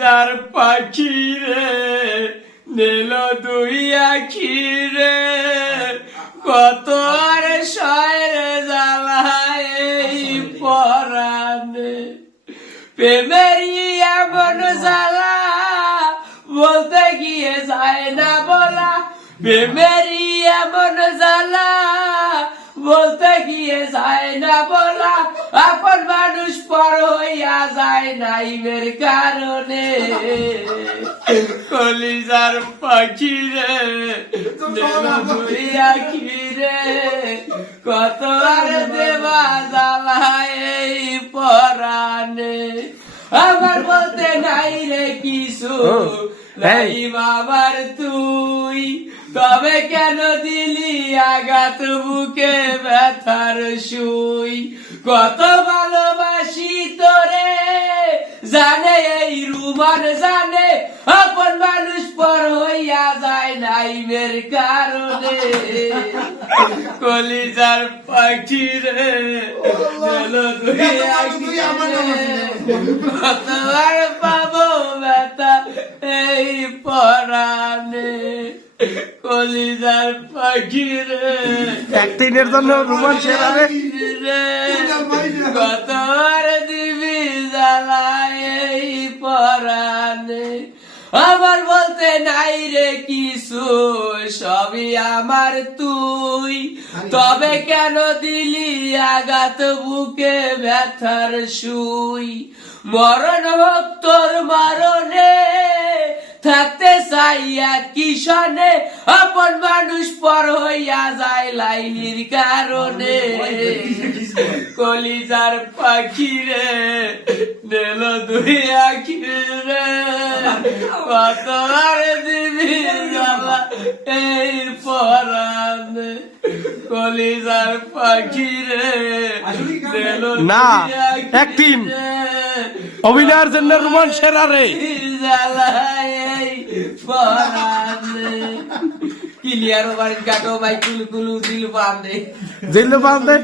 কলিজার পাখি রে নীল দুই আখি রে কত আর শয়রে জ্বালায় এই পরাণে প্রেমেরই এমন জ্বালা বলতে গিয়ে যায় না বলা প্রেমেরই এমন জ্বালা বলতে গিয়ে যায় না বলা আপন মানুষ পর হইয়া যায় নাইমের কারণে কলিজার পাখি রে আখি রে কত আর দেবা জ্বালায় এই পরাণে আমার বলতে নাই রে কিছু নাই বাবার তুই তবে কেন দিলি আঘাত বুকে ব্যথার সুই কত ভালোবাসি তোরে জানে এই রুমান জানে আপন মানুষ পর হইয়া যায় নাইমের কারণে কলিজার পাখি রে কতবার পাবো ব্যথা এই পরাণে কলিজার পাখি রে একদিনের জন্য রুমান সেরারে কতবার দিবি জ্বালায় এই পরাণে আমার বলতে নাই রে কিছু সবই আমার তুই তবে কেন দিলি আঘাত বুকে ব্যথার সুই মরণ হোক তোর মরণে থাকতে চাইয়া কিষণে আপন মানুষ পর হইয়া যায় লাইলির কারণে কলিজার পাখি রে নীল দুই আখি রে কত আর দিবি জ্বালা এই পরাণে কলিজার পাখি রে নীল না, দুই আখি একদিন রে অভিনয়ের জন্য রুমান সেরারে ক্লিয়ার ওভার কাটো ভাই কুলু কুলু দিল বাঁধে জিল্লু বাঁধে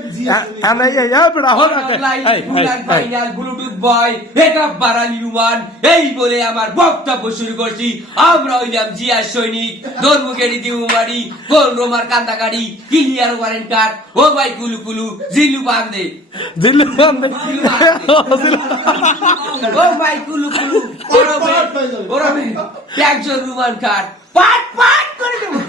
ব্লুটুথ বয় মেকআপ বাড়ালি রুমান এই বলে আমার বক্তব্য শুরু করছি আমরা হইলাম জিয়া সৈনিক ধর্মকেড়ি দিউমারি গোল রোমার কান্দাকারি ক্লিয়ার ওভার কাট ও ভাই কুলু কুলু জিলু বাঁধে জিল্লু বাঁধে ও ভাই কুলু কুলু ওরবে একজন রুমান কাট পাট পাট করে দেবো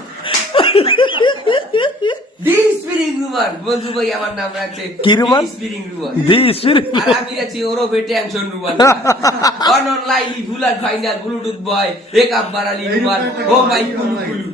দি স্পিরিং রুমান বন্ধু ভাই আমার নাম রাখছে কি রুমান? স্পিরিং রুমান দি স্পিরিং আর আমি আছি ওরবে টেনশন রুমান অনলাইন লাইলি ফুলার ফাইনাল ব্লুটুথ বয় এক আপ বাড়ালি রুমান ও ভাই কুলু কুলু